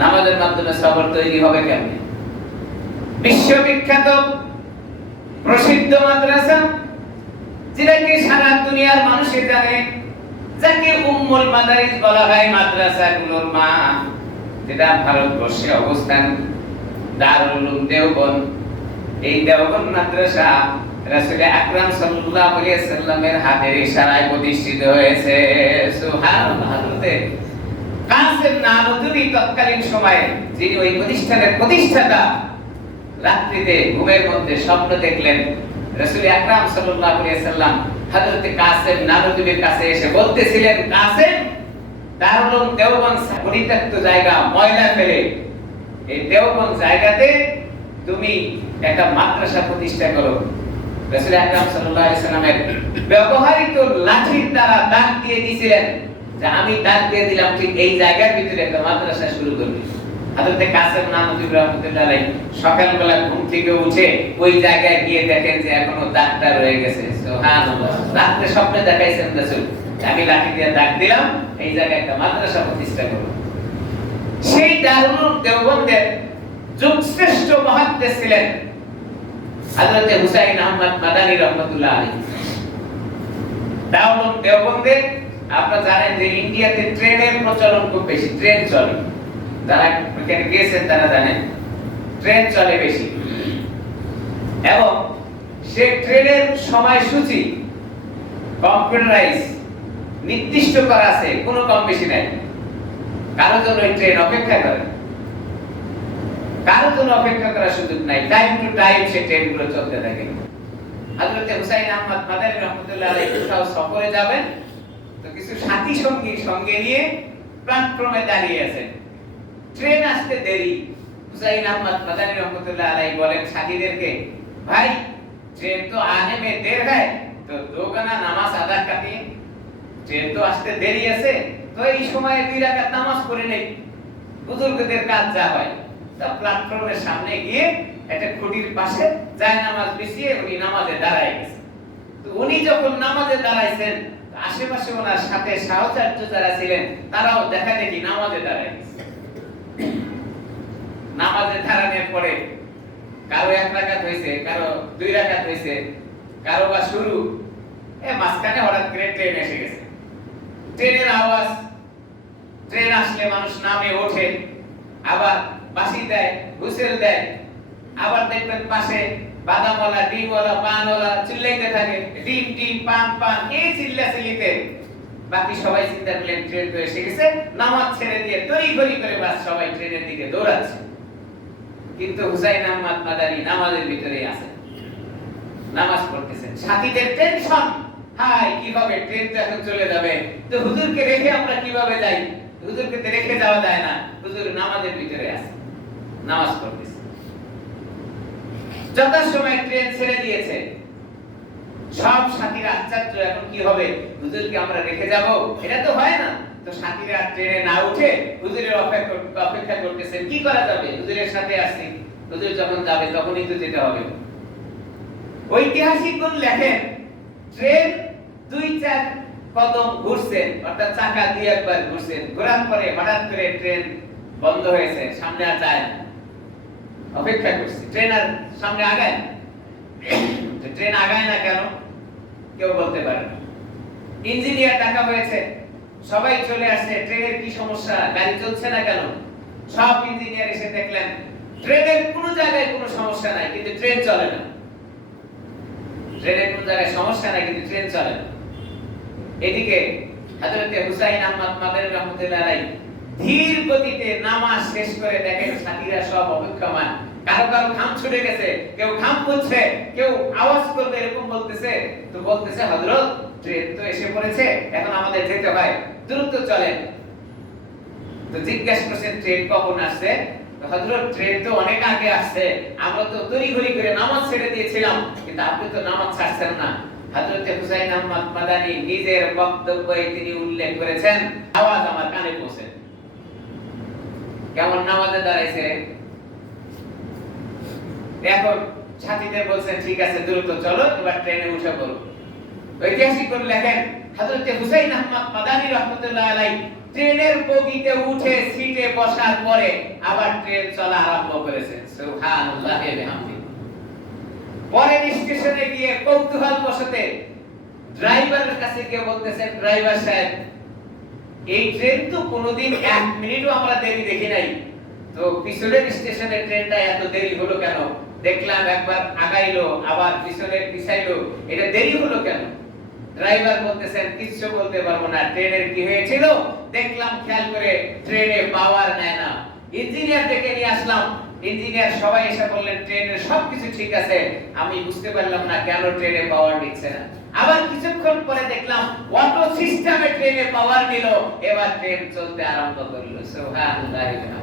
নামাজের মাধ্যমে সবর তৈরি হবে কেমনে? বিশ্ববিখ্যাত প্রসিদ্ধ মাদ্রাসা, যেটাকে সারা দুনিয়ার মানুষ জানে, যাকে উম্মুল মাদারিস বলা হয়, মাদ্রাসাগুলোর মা, যেটা ভারতবর্ষে অবস্থান, দারুল উলুম দেওবন্দ। এই দেওবন্দ মাদ্রাসা রাসূল আকরাম সাল্লাল্লাহু আলাইহি ওয়াসাল্লামের হাতের ইশারায় প্রতিষ্ঠিত হয়েছে। সুবহানাল্লাহ। কাসেম নানুতুবি তৎকালীন সময়ে, যিনি ওই প্রতিষ্ঠানের প্রতিষ্ঠাতা, রাত্রিতে ঘুমের মধ্যে স্বপ্ন দেখলেন রাসূল আকরাম সাল্লাল্লাহু আলাইহি ওয়াসাল্লাম হযরত কাসেম নানুতুবির কাছে এসে বলতেছিলেন, কাসেম, দারুল উলুম দেওবন্দ পরিত্যক্ত জায়গা, ময়লা ফেলে এই দেওবন্দ জায়গাতে তুমি একটা মাদ্রাসা প্রতিষ্ঠা করো। রাসূল আকরাম সাল্লাল্লাহু আলাইহি ওয়াসাল্লামের ব্যবহারিত লাঠির দ্বারা দাগ দিয়ে দিয়েছিলেন যে আমি দাগ দিয়ে দিলাম, ঠিক এই জায়গার ভিতরে একটা মাদ্রাসা শুরু করবি। হযরত কাসেম নানুতুবি রাহমাতুল্লাহ আলাইহি সকালবেলা ঘুম থেকে উঠে ওই জায়গায় গিয়ে দেখেন যে এখনো দাগটা রয়ে গেছে। সুবহানাল্লাহ। রাতে স্বপ্নে দেখাইছেন রাসূল, আমি লাঠি দিয়ে দাগ দিলাম, এই জায়গায় একটা মাদ্রাসা প্রতিষ্ঠা করব। সেই দারুল উলুম দেওবন্দের যুগশ্রেষ্ঠ মুহাদ্দিস ছিলেন হযরত হুসাইন আহমদ মাদানী রাহমাতুল্লাহ আলাইহি। দারুল উলুম দেওবন্দে আপনারা জানেন যে ইন্ডিয়াতে ট্রেনের প্রচলন খুব বেশি, ট্রেন চলে, যারা ওখানে গিয়েছেন তারা জানেন ট্রেন চলে বেশি, এবং সে ট্রেনের সময়সূচি কম্পিউটারাইজ নির্দিষ্ট করা আছে, কোনো কম বেশি নাই। কারো জন্য ওই ট্রেন অপেক্ষা করে, কারো জন্য অপেক্ষা করার সুযোগ নাই, টাইম টু টাইম সে ট্রেনগুলো চলতে থাকে। হযরত হুসাইন আহমদ মাদানী রাহমাতুল্লাহ আলাইহি কোথাও সফরে যাবেন, তো কিছু সাথী সঙ্গী সঙ্গে নিয়ে প্ল্যাটফর্মে দাঁড়িয়ে আছেন, ট্রেন আসতে দেরি। হুসাইন আহমদ মাদানী রাহমাতুল্লাহ আলাইহি বলেন সাথীদেরকে, ভাই ট্রেন তো আনে মে দের है, তো দো গানা নামাজ আদা করিয়ে, ট্রেন তো আসতে দেরি আছে, তো এই সময়ে 2 রাকাত নামাজ পড়ে নেই, বুজুর্গদের কাজ যা হয়। তা প্ল্যাটফর্মের সামনে গিয়ে একটা খুঁটির পাশে যায় নামাজ বিছিয়ে উনি নামাজে দাঁড়ায় গেছেন। তো উনি যখন নামাজে দাঁড়াইছেন, আশেপাশে ওনার সাথে সহচর্য যারা ছিলেন তারাও দেখা দেখি নামাজে দাঁড়ায় গেছে। নামাজে দাঁড়ানোর পরে কারো 1 রাকাত হইছে, কারো 2 রাকাত হইছে, কারো বা শুরু, মাঝখানে হঠাৎ করে ট্রেন এসে গেছে। ট্রেনের আওয়াজ, ট্রেন আসলে মানুষ নামে ওঠে, আবার বাঁশি দেয়, হুইসেল দেয়, আবার দেখবেন পাশে বাদামওয়ালা, ডিমওয়ালা, পানওয়ালা চিল্লাইতে থাকে, ডিম ডিম, পান পান, এই চিল্লাচিল্লিতে বাকি সবাই চিন্তা করলেন ট্রেন তো এসে গেছে, নামাজ ছেড়ে দিয়ে তড়িঘড়ি করে বাস সবাই ট্রেনের দিকে দৌড়াচ্ছে। কিন্তু হুসাইন আহমদ মাদানী নামাজের ভিতরেই আছেন, নামাজ পড়তেছেন। সাথীদের টেনশন, হাই কিভাবে, ট্রেন তো এখন চলে যাবে, তো হুজুরকে রেখে আমরা কিভাবে যাই? হুজুরকে তো রেখে যাওয়া যায় না, হুজুর নামাজের ভিতরে আছে, নামাজ পড়তেছে। যথাসময়ে ট্রেন ছেড়ে দিয়েছে, সব সাথীরা আশ্চর্য, এখন কি হবে, হুজুরকে আমরা রেখে যাব? এটা তো হয় না। তো সাথীরা ট্রেনে না উঠে হুজুরের অপেক্ষা করতেছে, কি করা যাবে, হুজুরের সাথে আসছি, হুজুর যখন যাবে তখনই তো যেতে হবে। ঐতিহাসিকগণ লেখেন ট্রেন 2-4 কদম ঘুরছে, অর্থাৎ চাকা দিয়ে একবার ঘুরছে, ঘোরার পরে হঠাৎ করে ট্রেন বন্ধ হয়েছে, সামনে আর যায় না। অপেক্ষা করছে, ট্রেন আর সামনে আগায় না। ট্রেন আগায় না কেন কেউ বলতে পারে না। ইঞ্জিনিয়ার ডাকা হয়েছে, সবাই চলে আসছে, ট্রেনের কি সমস্যা, গাড়ি চলছে না কেন? সব ইঞ্জিনিয়ার এসে দেখলেন ট্রেনের কোনো জায়গায় কোনো সমস্যা নাই, কিন্তু ট্রেন চলে না। ট্রেনের কোনো জায়গায় সমস্যা নাই, কিন্তু ট্রেন চলে না। এদিকে হযরত হুসাইন আহমদ মাদানী রাহমাতুল্লাহ আলাইহি ধীর গতিতে নামাজ শেষ করে দেখেন সাথীরা সব অপেক্ষমান, কারো কারো ঘাম ছুটে গেছে, কেউ ঘাম মুছছে, কেউ আওয়াজ করবে এরকম বলতেছে। তো বলতেছে, হযরত ট্রেন তো এসে পড়েছে, এখন আমাদের যেতে হয়, দ্রুত চলেন। তো জিজ্ঞাসা করছেন ট্রেন কখন আসছে? তো হযরত ট্রেন তো অনেক আগে আসছে, আমরা তো তড়িঘড়ি করে নামাজ ছেড়ে দিয়েছিলাম, কিন্তু আপনি তো নামাজ ছাড়ছেন না। হযরত হুসাইন আহমদ মাদানী নিজের বক্তব্যে তিনি উল্লেখ করেছেন, আওয়াজ আমার কানে পৌঁছে, কেমন নামাজে দাঁড়াইছে। এখন সাথীদের বলছেন, ঠিক আছে দ্রুত চলো, এবার ট্রেনে উঠে পড়ো। ঐতিহাসিকগণ লেখেন হযরত হুসাইন আহমদ মাদানী রাহমাতুল্লাহ আলাইহি ট্রেনের বগিতে উঠে সিটে বসার পরে আবার ট্রেন চলা আরম্ভ করেছে। সুবহানাল্লাহ ওয়া বিহামদিহি। পরের স্টেশনে গিয়ে কৌতূহল বশতে ড্রাইভারের কাছে গিয়ে বলতেছেন, ড্রাইভার সাহেব, এই ট্রেন তো কোনোদিন 1 মিনিটও আমরা দেরি দেখি নাই, তো পিছনের স্টেশনে ট্রেনটা এত দেরি হলো কেন? দেখলাম একবার আগাইলো আবার পিছনে পিছাইলো, এটা দেরি হলো কেন? ড্রাইভার বলতেছেন, কিচ্ছু বলতে পারবো না, ট্রেনের কি হয়েছিল দেখলাম, খেয়াল করে ট্রেনে পাওয়ার নেয় না। ইঞ্জিনিয়ার ডেকে নিয়ে আসলাম, ইঞ্জিনিয়ার সবাই এসে বললেন ট্রেনের সবকিছু ঠিক আছে, আমি বুঝতে পারলাম না কেন ট্রেনে পাওয়ার নিচ্ছে না। আবার কিছুক্ষণ পরে দেখলাম অটো সিস্টেমে ট্রেনে পাওয়ার নিল, এবার ট্রেন চলতে আরম্ভ করলো। সুবহানাল্লাহ।